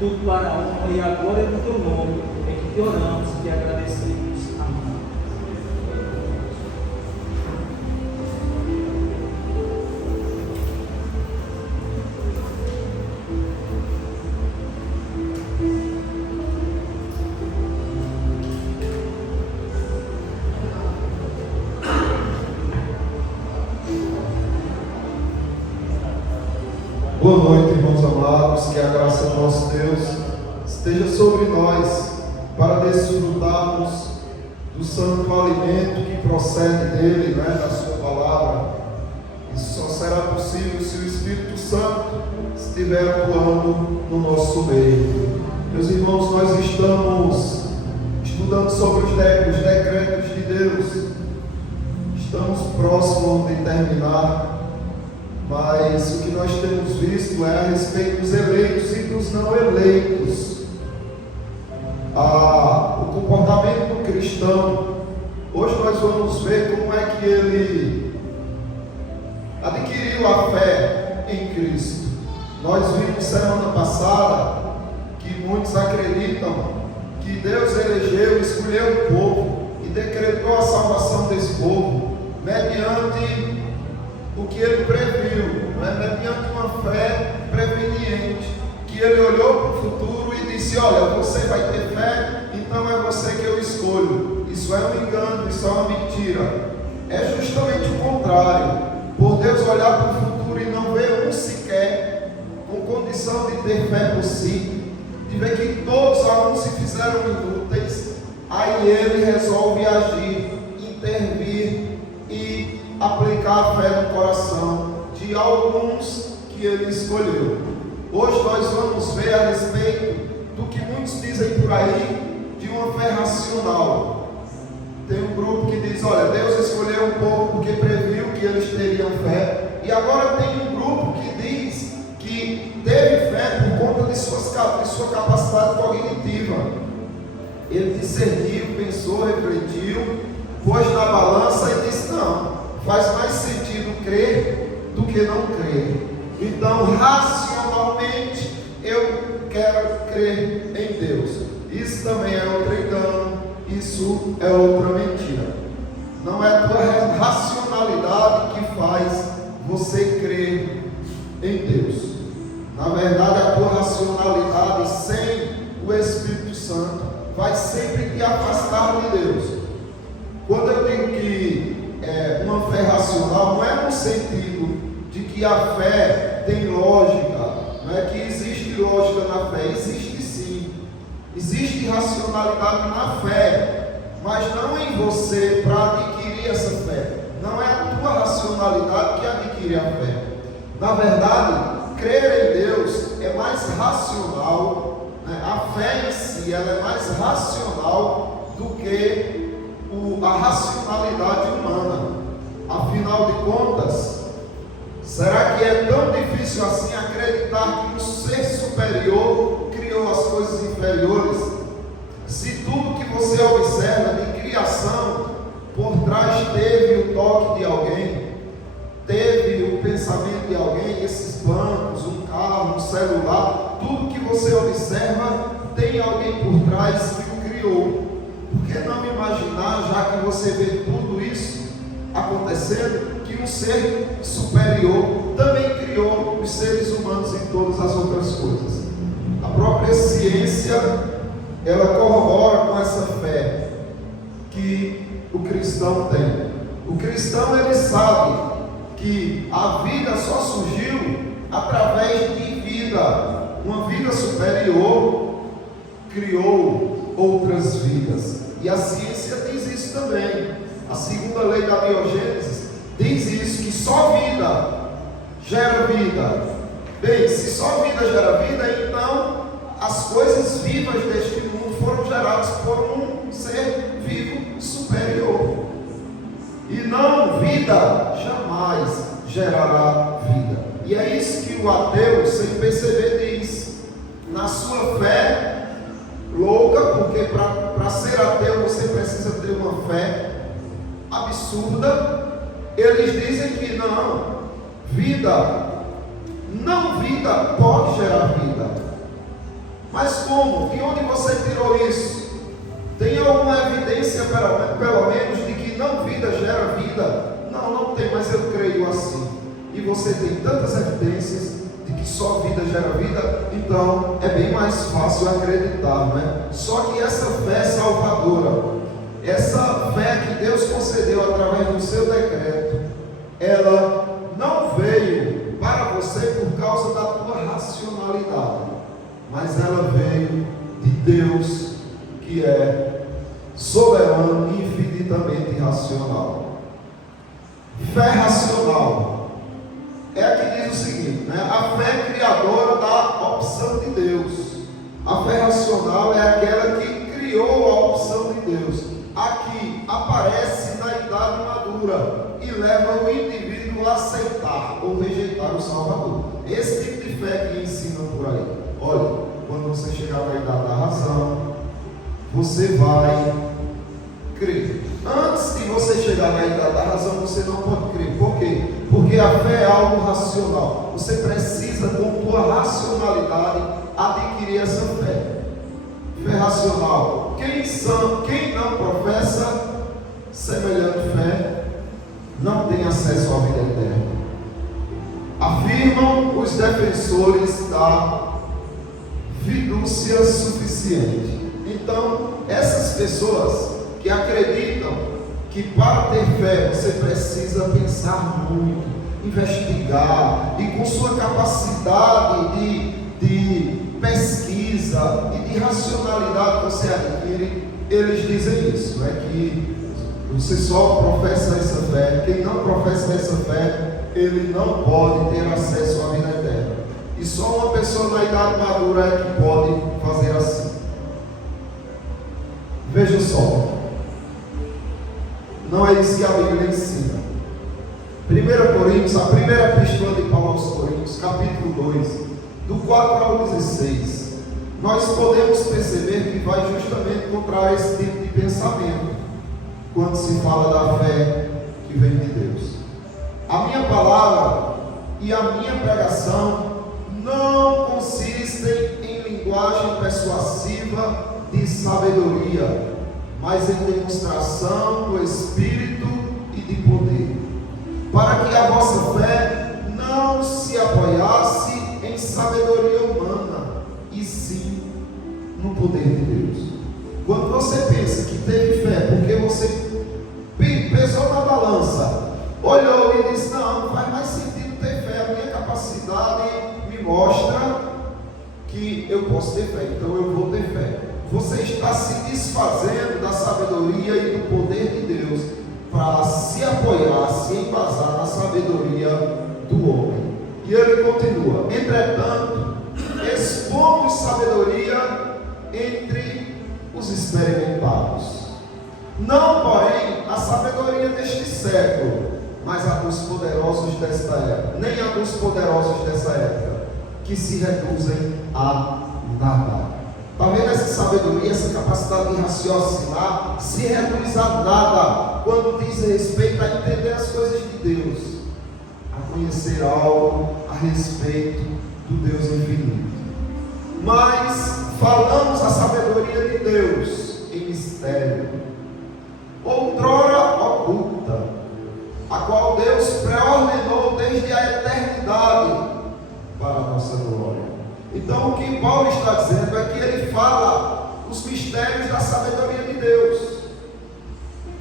tudo para a honra e a glória do teu nome, é que te oramos e te agradecemos. Amém. Boa noite, irmãos amados, que a graça do nosso Deus esteja sobre nós para desfrutarmos do santo alimento que procede dele, da sua palavra. Isso só será possível se o Espírito Santo estiver atuando no nosso meio. Meus irmãos, nós estamos estudando sobre os decretos de Deus. Estamos próximos de terminar. Mas o que nós temos visto é a respeito dos eleitos e dos não eleitos. O comportamento do cristão. Hoje nós vamos ver como é que ele adquiriu a fé em Cristo. Nós vimos semana passada que muitos acreditam que Deus elegeu, escolheu o povo e decretou a salvação desse povo mediante o que ele previu, mediante uma fé preveniente, que ele olhou para o futuro e disse: olha, você vai ter fé, então é você que eu escolho. Isso é um engano, isso é uma mentira. É justamente o contrário. Por Deus olhar para o futuro e não ver um sequer com condição de ter fé por si, de ver que todos a um se fizeram inúteis, aí ele resolve agir, intervir e aplicar a fé no coração de alguns que ele escolheu. Hoje nós vamos ver a respeito do que muitos dizem por aí de uma fé racional. Tem um grupo que diz: olha, Deus escolheu um povo porque previu que eles teriam fé. E agora tem um grupo que diz que teve fé por conta de sua capacidade cognitiva. Ele discerniu, pensou, refletiu, pôs na balança e disse: não, faz mais sentido crer do que não crer. Então, racionalmente, eu quero crer em Deus. Isso também é outro engano, isso é outra mentira. Não é a tua racionalidade que faz você crer em Deus. Na verdade, a tua racionalidade sem o Espírito Santo vai sempre te afastar de Deus. Quando eu digo que uma fé racional, não é no sentido de que a fé tem lógica, não é que existe lógica na fé, existe sim, existe racionalidade na fé, mas não em você para adquirir essa fé. Não é a tua racionalidade que adquire a fé. Na verdade, crer em Deus é mais racional, a fé em si ela é mais racional do que a racionalidade humana. Afinal de contas, será que é tão difícil assim acreditar que um ser superior criou as coisas inferiores? Se tudo que você observa de criação, por trás teve o toque de alguém, teve o pensamento de alguém, esses bancos, um carro, um celular, tudo que você observa tem alguém por trás que o criou. Por que não imaginar, já que você vê tudo isso acontecendo, que um ser superior também criou os seres humanos e todas as outras coisas? A própria ciência, ela corrobora com essa fé que o cristão tem. O cristão, ele sabe que a vida só surgiu através de vida. Uma vida superior criou outras vidas, e a ciência diz isso também. A segunda lei da biogênese diz isso, que só vida gera vida. Bem, se só vida gera vida, então as coisas vivas deste mundo foram geradas por um ser vivo superior, e não vida jamais gerará vida. E é isso que o ateu, sem perceber, diz na sua fé louca, porque para ser ateu você precisa ter uma fé absurda. Eles dizem que não vida pode gerar vida, Mas como? De onde você tirou isso? Tem alguma evidência, pelo menos, de que não vida gera vida? Não tem, mas eu creio assim. E você tem tantas evidências de que só vida gera vida, então é bem mais fácil acreditar, né? Só que essa fé salvadora, essa fé que Deus concedeu através do seu decreto, ela não veio para você por causa da tua racionalidade, mas ela veio de Deus, que é soberano e infinitamente racional. Fé racional é a que diz o seguinte, né? A fé criadora da opção de Deus. A fé racional é aquela que criou a opção de Deus. Aqui aparece na idade madura e leva o indivíduo a aceitar ou rejeitar o Salvador. Esse tipo de fé que ensinam por aí. Olha, quando você chegar na idade da razão, você vai crer. Antes de você chegar na idade da razão, você não pode crer. Por quê? Porque a fé é algo racional. Você precisa, com tua racionalidade, adquirir essa fé. Fé racional. Quem não professa semelhante fé não tem acesso à vida eterna. Afirmam os defensores da fidúcia suficiente. Então, essas pessoas que acreditam que para ter fé você precisa pensar muito, investigar, e com sua capacidade de pesquisa e de racionalidade você adquire, eles dizem isso, é que você só professa essa fé. Quem não professa essa fé, ele não pode ter acesso à vida eterna. E só uma pessoa na idade madura é que pode fazer assim. Veja só, não é isso que a Bíblia ensina. 1 Coríntios, a primeira epístola de Paulo aos Coríntios, capítulo 2, do 4 ao 16, nós podemos perceber que vai justamente contra esse tipo de pensamento, quando se fala da fé que vem de Deus. A minha palavra e a minha pregação não consistem em linguagem persuasiva de sabedoria, mas em demonstração do Espírito e de poder, para que a vossa fé não se apoiasse em sabedoria humana, e sim no poder de Deus. Quando você pensa que teve fé porque você pesou na balança, olhou e disse, não faz mais sentido ter fé, a minha capacidade me mostra que eu posso ter fé, então eu vou ter fé. Você está se desfazendo da sabedoria e do poder de Deus para se apoiar, se embasar na sabedoria do homem. E ele continua, entretanto, expomos sabedoria entre os experimentados, não porém a sabedoria deste século, mas a dos poderosos desta época, nem a dos poderosos dessa época, que se reduzem a nada. Está vendo essa sabedoria, essa capacidade de raciocinar, se reduz a nada quando diz respeito a entender as coisas de Deus, a conhecer algo a respeito do Deus infinito. Mas falamos a sabedoria de Deus em mistério, outrora oculta, a qual Deus pré-ordenou desde a eternidade para a nossa glória. Então o que Paulo está dizendo é que ele fala os mistérios da sabedoria de Deus,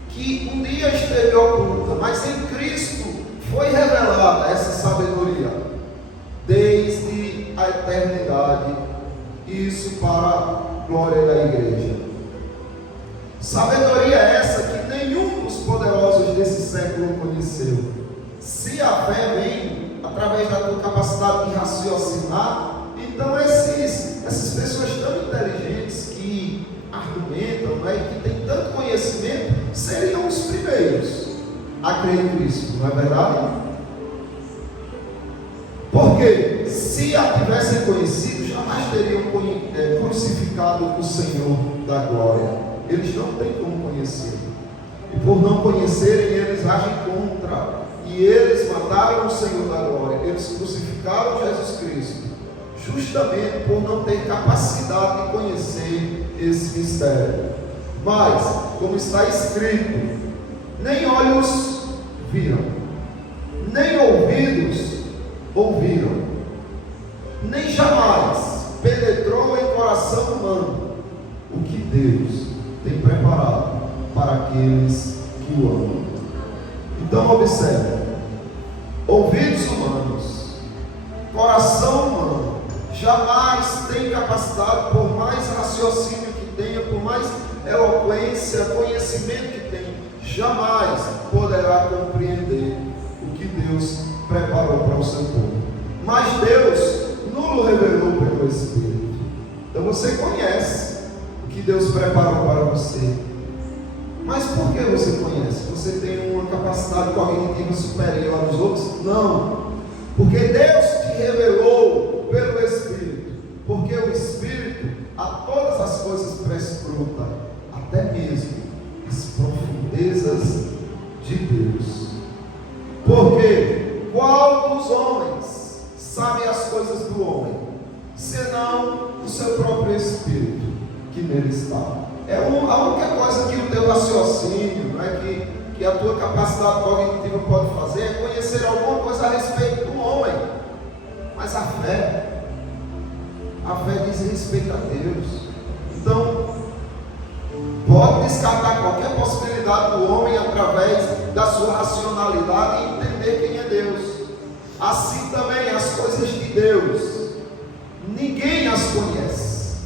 que um dia esteve oculta, mas em Cristo foi revelada essa sabedoria desde a eternidade, isso para a glória da igreja. Sabedoria essa que nenhum dos poderosos desse século conheceu. Se a fé vem através da tua capacidade de raciocinar, então essas pessoas tão inteligentes que argumentam, né, que têm tanto conhecimento, seriam os primeiros a crer em Cristo, não é verdade? Porque se a tivessem conhecido, jamais teriam crucificado o Senhor da glória. Eles não têm como conhecer, e por não conhecerem, eles agem contra, e eles mataram o Senhor da glória, eles crucificaram Jesus Cristo, justamente por não ter capacidade de conhecer esse mistério. Mas, como está escrito, nem olhos viram, nem ouvidos ouviram, nem jamais penetrou em coração humano o que Deus tem preparado para aqueles que o amam. Então observe, ouvidos humanos, coração humano, jamais tem capacidade, por mais raciocínio que tenha, por mais eloquência, conhecimento que tenha, jamais poderá compreender o que Deus preparou para o seu povo. Mas Deus nos revelou pelo Espírito. Então você conhece o que Deus preparou para você. Mas por que você conhece? Você tem uma capacidade cognitiva superior aos outros? Não. Porque Deus te revelou pelo Espírito. Porque o Espírito a todas as coisas prescruta, até mesmo as profundezas de Deus. Porque qual dos homens sabe as coisas do homem, senão o seu próprio Espírito que nele está? É a única coisa que o teu raciocínio, que a tua capacidade cognitiva pode fazer, é conhecer alguma coisa a respeito do homem. Mas a fé diz respeito a Deus. Então, pode descartar qualquer possibilidade do homem através da sua racionalidade e entender quem é Deus. Assim também as coisas de Deus, ninguém as conhece,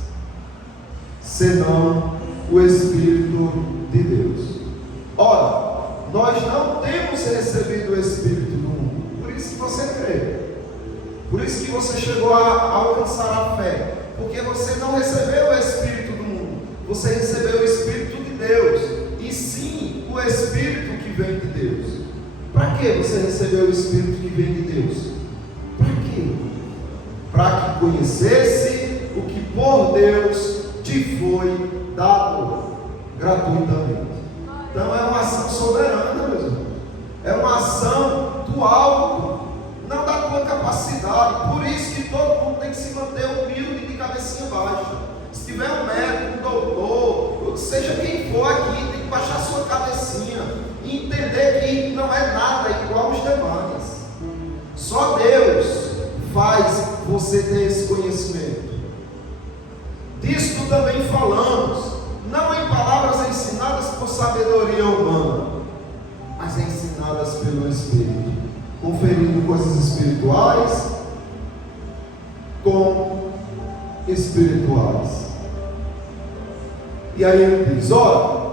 senão o Espírito de Deus. Ora, nós não temos recebido o Espírito do mundo, por isso que você crê, por isso que você chegou a alcançar a fé, porque você não recebeu o Espírito do mundo, você recebeu o Espírito de Deus, e sim o Espírito que vem de Deus. Para que você recebeu o Espírito que vem de Deus? Para quê? Para que conhecesse o que por Deus te foi dado gratuitamente. Então é uma ação soberana, meus irmãos. É uma ação do alto, não da tua capacidade. Por isso que todo mundo tem que se manter humilde de cabecinha baixa. Se tiver um médico, um doutor, seja quem for aqui, tem que baixar sua cabecinha e entender que não é nada igual aos demais. Só Deus faz você ter esse conhecimento. Disto também falamos, não em palavras ensinadas por sabedoria humana, mas ensinadas pelo Espírito, conferindo coisas espirituais com espirituais. E aí ele diz, ora,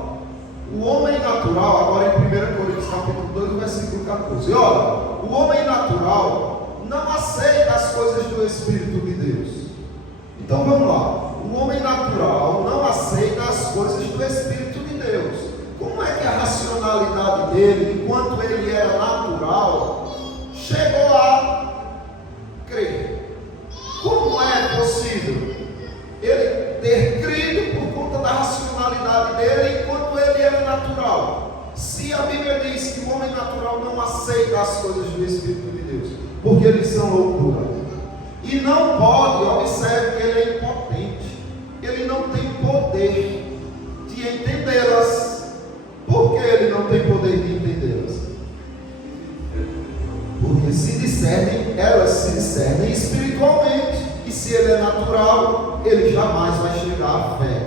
o homem natural, agora em 1 Coríntios capítulo 2, versículo 14, ora, o homem natural não aceita as coisas do Espírito de Deus. Então vamos lá. O homem natural não aceita as coisas do Espírito de Deus. Como é que a racionalidade dele, enquanto ele era natural, chegou a crer? Como é possível ele ter crido por conta da racionalidade dele, enquanto ele era natural? Se a Bíblia diz que o homem natural não aceita as coisas do Espírito de Deus, porque eles são loucura, e não pode, observe que ele é impotente, ele não tem poder de entendê-las. Por que ele não tem poder de entendê-las? Porque se discernem, elas se discernem espiritualmente, e se ele é natural, ele jamais vai chegar à fé,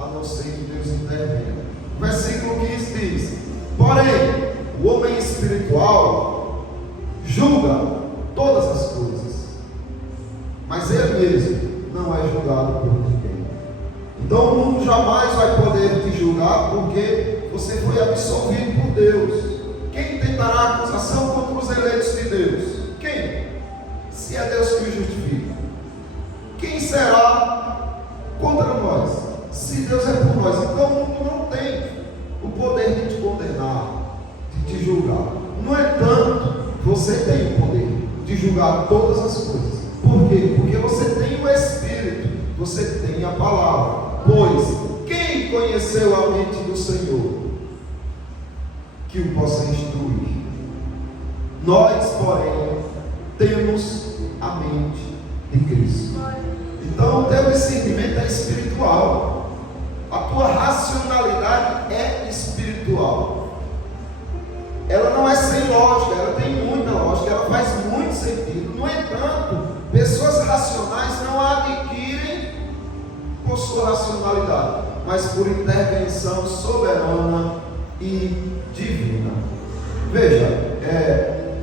a não ser que Deus intervenha. Versículo 15 diz, porém, o homem espiritual julga todas as coisas, mas ele mesmo não é julgado por ninguém. Então o mundo jamais vai poder te julgar, porque você foi absolvido por Deus. Quem tentará acusação contra os eleitos de Deus? Quem? Se é Deus que o justifica. Quem será contra nós? Se Deus é por nós. Então o mundo não tem o poder de te condenar, de te julgar. No entanto, você tem o poder de julgar todas as coisas. Por quê? Porque você tem o Espírito, você tem a palavra. Pois, quem conheceu a mente do Senhor, que o possa instruir? Nós, porém, temos a mente de Cristo. Então, o teu discernimento é espiritual. A tua racionalidade é espiritual. Ela não é sem lógica, ela tem muita lógica, ela faz muito sentido. No entanto, pessoas racionais não a adquirem por sua racionalidade, mas por intervenção soberana e divina. Veja,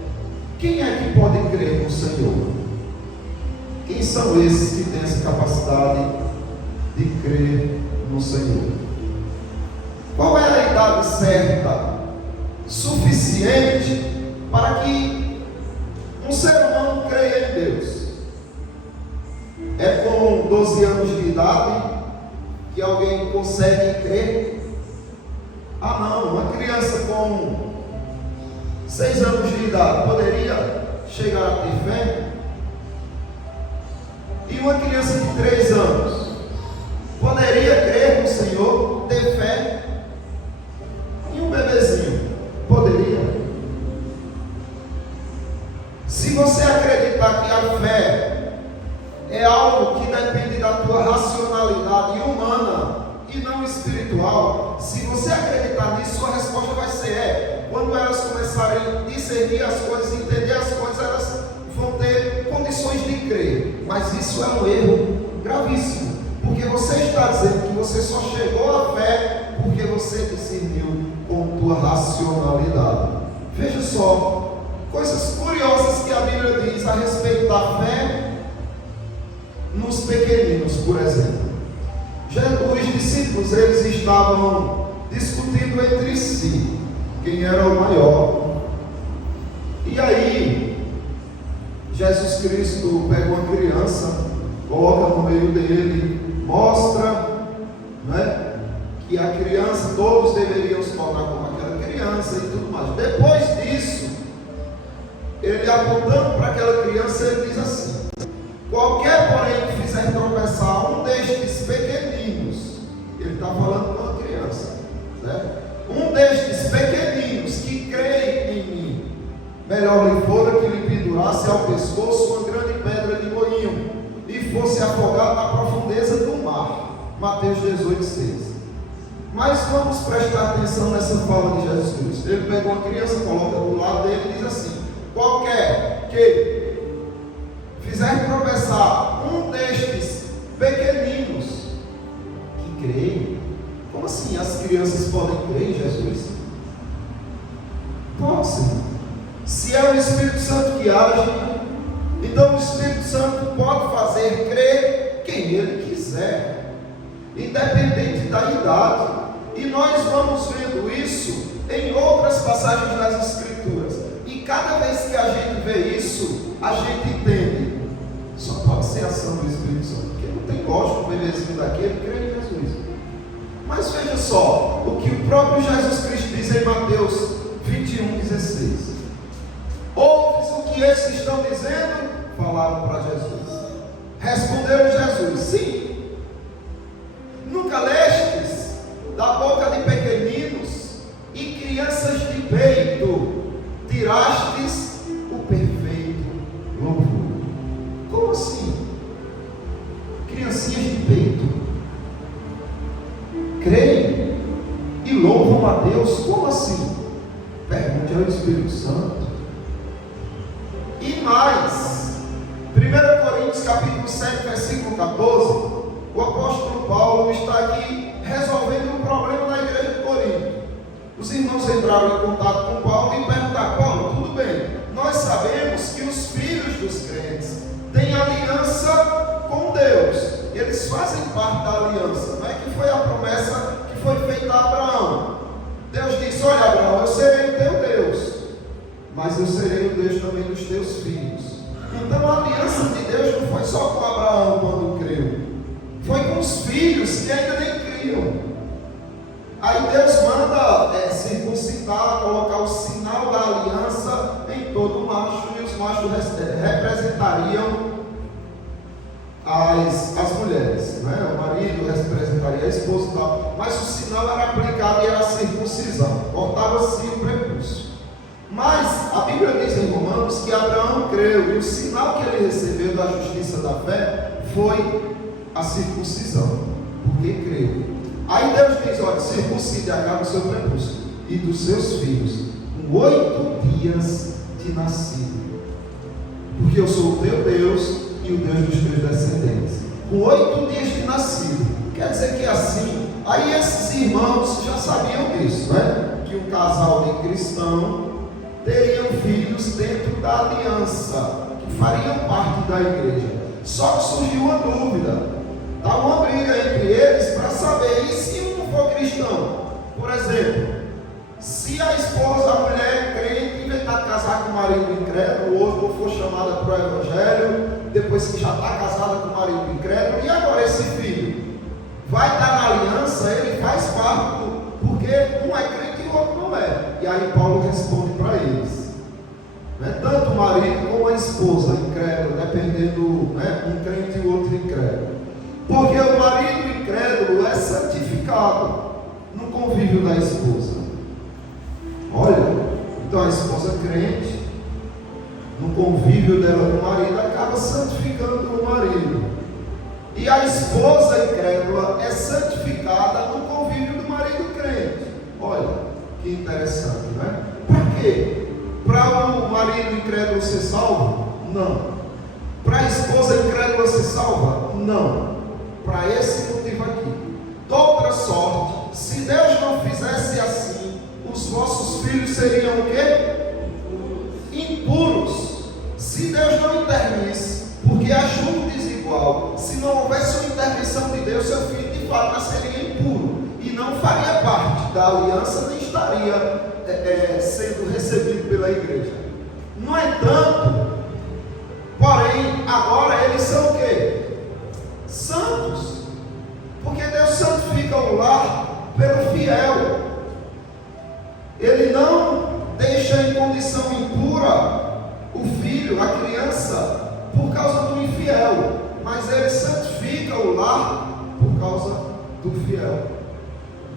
quem é que pode crer no Senhor? Quem são esses que têm essa capacidade de crer no Senhor? Qual é a idade certa, suficiente, para que um ser humano creia em Deus? É com 12 anos de idade que alguém consegue crer? Ah não, uma criança com 6 anos de idade poderia chegar a ter fé? E uma criança de 3 anos poderia crer no Senhor, ter fé? E um bebezinho poderia? Se você acreditar que a fé é algo que depende da tua racionalidade humana e não espiritual, se você acreditar nisso, sua resposta vai ser quando elas começarem a discernir as coisas, entender as coisas, elas vão ter condições de crer. Mas isso é um erro gravíssimo, porque você está dizendo que você só chegou à fé porque você discerniu com tua racionalidade. Veja só, coisas curiosas que a Bíblia diz a respeito da fé nos pequeninos, por exemplo. Os discípulos, eles estavam discutindo entre si quem era o maior. E aí Jesus Cristo pega uma criança, coloca no meio dele, mostra, né, que a criança, todos deveriam se tornar como aquela criança e tudo mais. Depois disso, ele apontando para aquela criança, ele diz assim: qualquer, porém, que fizer tropeçar um destes pequeninos, ele está falando com uma criança, certo? Um destes pequeninos que creem em mim, melhor lhe fora que lhe pendurasse ao pescoço uma grande pedra de moinho e fosse afogado na profundeza do mar. Mateus 18:6. Mas vamos prestar atenção nessa fala de Jesus Cristo. Ele pegou uma criança, coloca do lado dele e diz assim: qualquer que fizer tropeçar um destes pequeninos que creem. Como assim as crianças podem crer em Jesus? Pode sim. Se é o Espírito Santo que age, então o Espírito Santo pode fazer crer quem ele quiser, independente da idade. E nós vamos vendo isso em outras passagens das Escrituras. E cada vez que a gente vê isso, a gente entende: só pode ser ação do Espírito Santo, porque não tem lógico o bebezinho daquele crer em Jesus. Mas veja só o que o próprio Jesus Cristo diz em Mateus 21:16. Ouves o que esses estão dizendo? Falaram para Jesus. Respondeu Jesus: sim. Nunca lestes da boca de pequeninos e crianças de peito tirastes o perfeito louvor? Como assim? Criancinhas de peito creem e louvam a Deus? Como assim? Pergunte ao Espírito Santo. E mais, 1 Coríntios capítulo 7, versículo 14, o apóstolo Paulo está aqui resolvendo um problema na igreja de Corinto. Os irmãos entraram em contato com Paulo e perguntaram: Paulo, tudo bem, nós sabemos que os filhos dos crentes têm aliança com Deus, eles fazem parte da aliança, não é que foi a promessa que foi feita a Abraão. Deus disse: olha, Abraão, eu serei o teu Deus, mas eu serei o Deus também dos teus filhos. Então a aliança de Deus não foi só com Abraão quando creu, foi com os filhos que ainda nem criam. Aí Deus manda circuncidar, colocar o sinal da aliança em todo macho, e os machos representariam as mulheres, né? O marido representaria a esposa e tal, mas o sinal era aplicado e era a circuncisão, cortava-se o prepúcio. Mas a Bíblia diz em Romanos irmãos, que Abraão creu, e o sinal que ele recebeu da justiça da fé foi a circuncisão, porque creu. Aí Deus diz: olha, circuncide a casa do seu prepúcio e dos seus filhos, com 8 dias de nascido, porque eu sou o teu Deus e o Deus dos teus descendentes. Com 8 dias de nascido, quer dizer que assim, aí esses irmãos já sabiam disso, né? Que um casal de cristão teriam filhos dentro da aliança, que fariam parte da igreja. Só que surgiu uma dúvida, estava uma briga entre eles para saber, e se um não for cristão? Por exemplo, se a esposa, a mulher crente, inventar de casar com o marido incrédulo, ou não for chamada para o evangelho, depois que já está casada com o marido incrédulo, e agora esse filho vai estar na aliança, ele faz parte, porque um é crente e o outro não é. E aí Paulo responde para eles, né? Tanto o marido como a esposa incrédulo, dependendo, né? Um crente e o outro incrédulo, porque o marido incrédulo é santificado no convívio da esposa. Olha, então a esposa crente, no convívio dela com o marido, acaba santificando o marido. E a esposa incrédula é santificada no convívio do marido crente. Olha, que interessante, não é? Para quê? Para o marido incrédulo ser salvo? Não. Para a esposa incrédula ser salva? Não. Para esse motivo aqui. De outra sorte, se Deus não fizesse assim, os vossos filhos seriam o quê? Impuros. Se Deus não intervisse, porque há julgo desigual, se não houvesse uma intervenção de Deus, seu filho de fato nasceria impuro e não faria parte da aliança, nem estaria sendo recebido pela igreja. No entanto, porém, agora eles são o quê? Santos, porque Deus santifica o lar pelo fiel. Ele não deixa em condição impura o filho, a criança, por causa do infiel, mas ele santifica o lar por causa do fiel.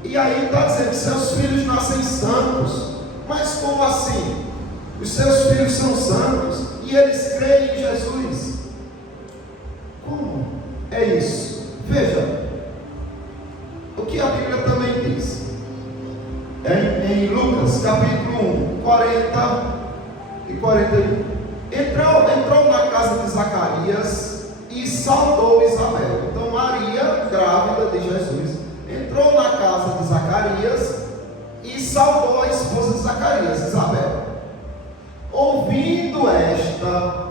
E aí está dizendo que seus filhos nascem santos. Mas como assim? Os seus filhos são santos e eles creem em Jesus. Como é isso? Veja o que a Bíblia também diz em Lucas capítulo 1, 40 e 41. Entrou na casa de Zacarias e saudou Isabel. Então Maria, grávida de Jesus, entrou na casa de Zacarias e saudou a esposa de Zacarias, Isabel. Ouvindo esta,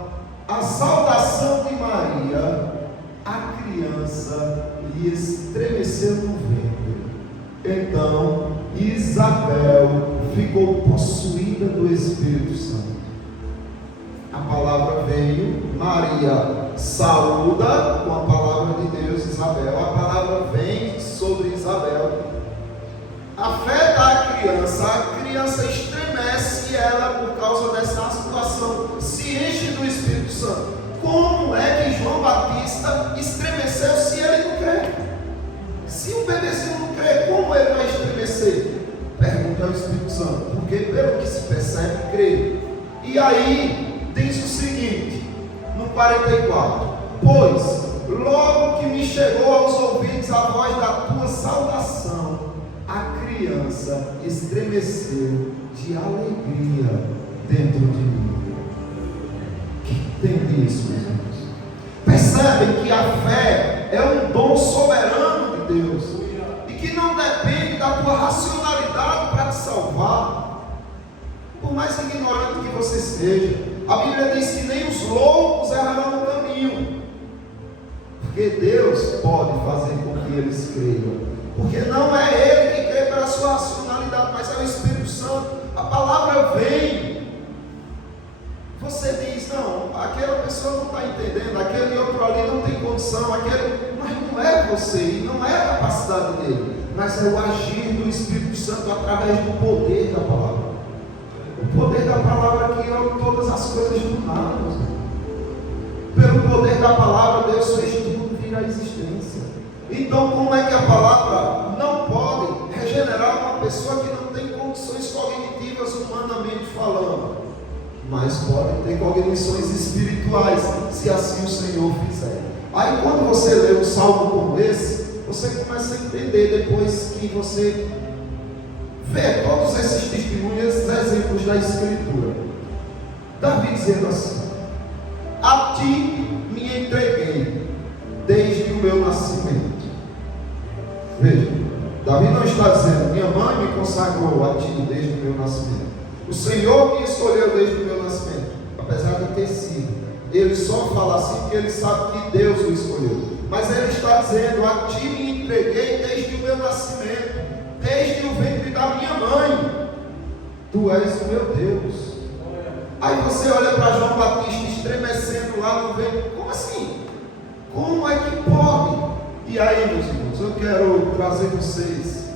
a saudação de Maria, a criança lhe estremeceu no ventre. Então Isabel ficou possuída do Espírito Santo. A palavra veio, Maria saúda com a palavra de Deus Isabel. A palavra vem sobre Isabel. A fé da criança, a criança estremece ela por causa dessa situação, se enche do Espírito Santo. Como é que João Batista estremeceu se ele não crê? Se um bebezinho não crê, como ele vai estremecer? Pergunta ao Espírito Santo, porque pelo que se percebe, crê. E aí diz o seguinte, no 44: pois logo que me chegou aos ouvidos a voz da tua saudação, a criança estremeceu de alegria dentro de mim. Que entende isso, meus irmãos? Percebem que a fé é um dom soberano de Deus e que não depende da tua racionalidade para te salvar, por mais ignorante que você seja. A Bíblia diz que nem os loucos errarão no caminho, porque Deus pode fazer com que eles creiam, porque não é Ele que crê pela sua racionalidade, mas é o Espírito Santo. A palavra vem, você diz, não, aquela pessoa não está entendendo, aquele outro ali não tem condição, mas não é você, e não é a capacidade dele, mas é o agir do Espírito Santo através do poder da palavra. O poder da palavra criou todas as coisas do nada, meus irmãos. Pelo poder da palavra, Deus fez tudo vir à existência. Então, como é que a palavra não pode regenerar uma pessoa que não tem condições cognitivas, humanamente falando? mas podem ter cognições espirituais, se assim o Senhor fizer. Aí quando você lê um salmo como esse, você começa a entender, depois que você vê todos esses testemunhos, esses exemplos da Escritura. Davi dizendo assim: a ti me entreguei desde o meu nascimento. Veja, Davi não está dizendo, minha mãe me consagrou a ti desde o meu nascimento. O Senhor me escolheu desde o meu nascimento, apesar de ter sido. Ele só fala assim porque ele sabe que Deus o escolheu. Mas ele está dizendo, a ti me entreguei desde o meu nascimento, desde o ventre da minha mãe. Tu és o meu Deus. Aí você olha para João Batista estremecendo lá no ventre. Como assim? Como é que pode? E aí, meus irmãos, eu quero trazer vocês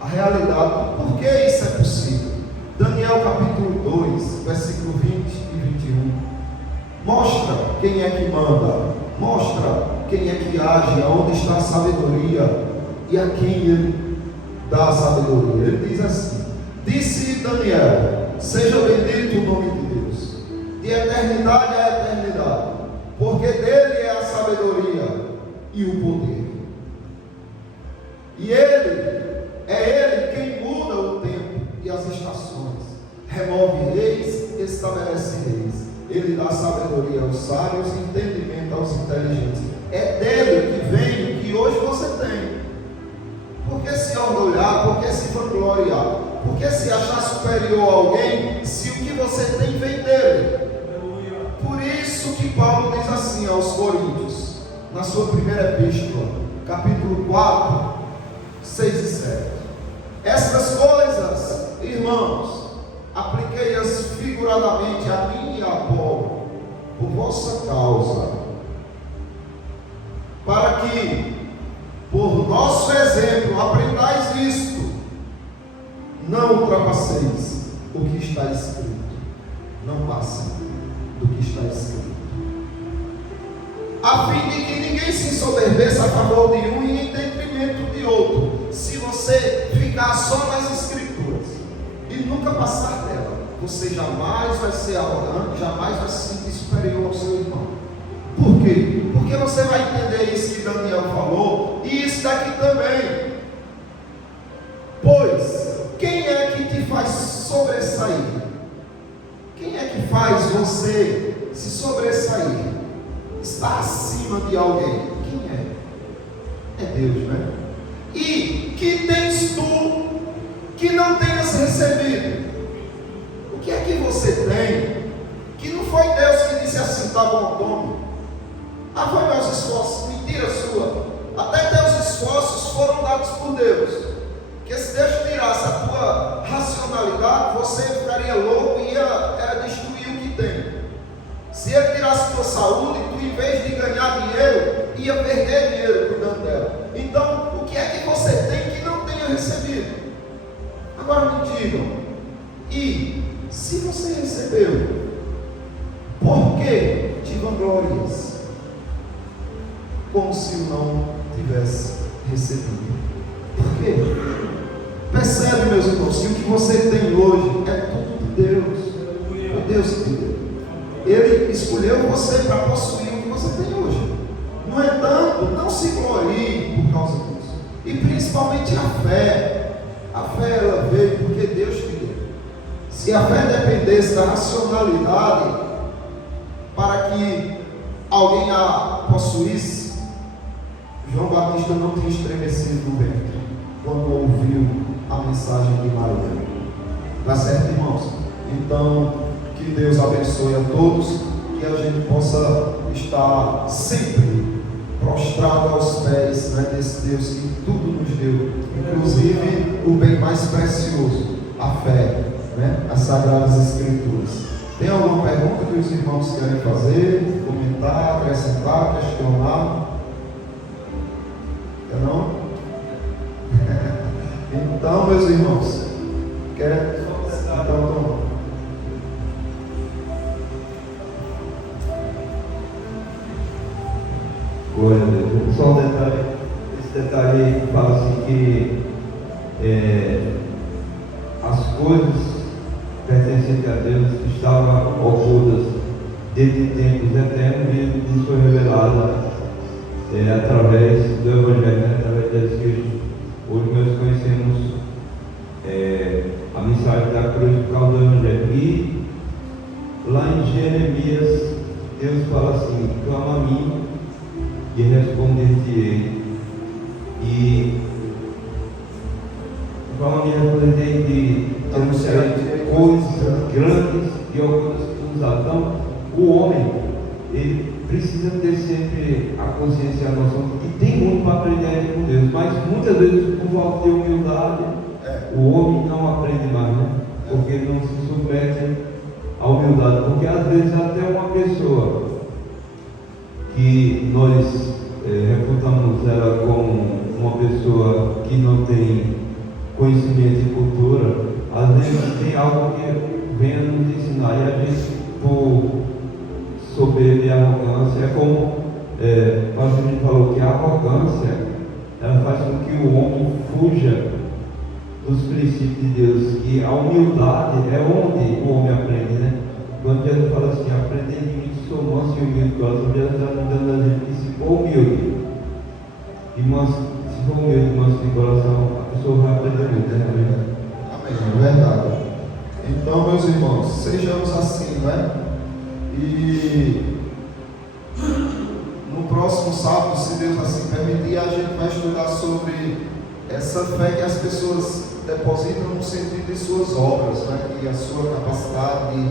a realidade do porquê isso é possível. Daniel capítulo 2, versículo 20 e 21. Mostra quem é que manda, mostra quem é que age, aonde está a sabedoria e a quem ele dá a sabedoria. Ele diz assim: disse Daniel, seja bendito o nome de Deus, de eternidade a eternidade, porque dele é a sabedoria e o poder. E é ele quem muda o tempo e as estações, remove reis, estabelece reis. Ele dá sabedoria aos sábios e entendimento aos inteligentes. É dele que vem o que hoje você tem. Por que se orgulhar? Por que se vangloriar? Por que se achar superior a alguém se o que você tem vem dele? Por isso que Paulo diz assim aos Coríntios, na sua primeira epístola, capítulo 4, 6 e 7. Estas coisas, irmãos, apliquei-as figuradamente a mim e a Apolo, por vossa causa, para que, por nosso exemplo, aprendais isto: não ultrapasseis o que está escrito, não passem do que está escrito, a fim de que ninguém se ensoberbeça a favor de um e em detrimento de outro. Se você ficar só nas Escrituras e nunca passar dela, você jamais vai ser arrogante, jamais vai se sentir superior ao seu irmão. Por quê? Porque você vai entender isso que Daniel falou e isso daqui também. Pois, quem é que te faz sobressair? Quem é que faz você se sobressair? Está acima de alguém? Quem é? É Deus, né? E que tens tu que não tenhas recebido? O que é que você tem que não foi Deus que disse assim, tá bom, tome? Ah, foi meus esforços. Mentira sua. Até teus esforços foram dados por Deus. Porque se Deus tirasse a tua racionalidade, você ficaria louco e ia destruir o que tem. Se Ele tirasse a tua saúde, tu, em vez de ganhar dinheiro, ia perder dinheiro cuidando dela. Então, o que é que você tem que não tenha recebido? Agora me digam, e se você recebeu, por que te vanglorias? Como se não tivesse recebido. Por quê? Percebe, meus irmãos, que o que você tem hoje é tudo de Deus. É Deus que deu. Ele escolheu você para possuir o que você tem hoje. No entanto, não se glorie por causa disso. E principalmente a fé. A fé ela veio porque Deus te deu. Se a fé dependesse da racionalidade para que alguém a possuísse, João Batista não tinha estremecido no ventre quando ouviu a mensagem de Maria. Tá certo, irmãos? Então, que Deus abençoe a todos, que a gente possa estar sempre prostrado aos pés, né, desse Deus que tudo nos deu, inclusive o bem mais precioso, a fé, né, as Sagradas Escrituras. Tem alguma pergunta que os irmãos querem fazer, comentar, acrescentar, questionar? Não? Então, meus irmãos, quer? Então, glória a Deus. Só um detalhe, esse detalhe fala assim que coisas pertencentes a Deus estavam ocultas desde tempos eternos e isso foi revelado através do Evangelho, né? Através das Escrituras. Hoje nós conhecemos a mensagem da cruz por causa do Evangelho. E lá em Jeremias, Deus fala assim: clama a mim e responder-te-ei. E clama a mim e responder-te-ei de coisas grandes e ocultas que nos dá. Então, o homem, ele precisa ter sempre a consciência e a noção de que tem muito para aprender ainda com Deus, mas muitas vezes, por falta de humildade, o homem não aprende mais, né? Porque ele não se submete à humildade. Porque às vezes até uma pessoa que nós reputamos ela como uma pessoa que não tem conhecimento e cultura, às vezes tem algo que venha nos ensinar, e a gente, por soberba e arrogância, é como o pastor me falou, que a arrogância ela faz com que o homem fuja dos princípios de Deus, e a humildade é onde o homem aprende, né? Quando Jesus fala assim: aprendei de mim que sou manso e humilde de coração, Jesus está mandando a gente que se for humilde e manso, se for humilde e manso de coração, a pessoa vai aprender muito, né? Amém, é verdade. Então, meus irmãos, sejamos assim, né? E no próximo sábado, se Deus assim permitir, a gente vai estudar sobre essa fé que as pessoas depositam no sentido de suas obras, né? E a sua capacidade de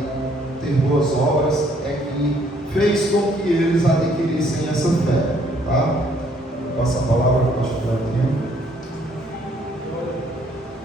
ter boas obras é que fez com que eles adquirissem essa fé, tá? Passa a palavra para o pastor Frantinho.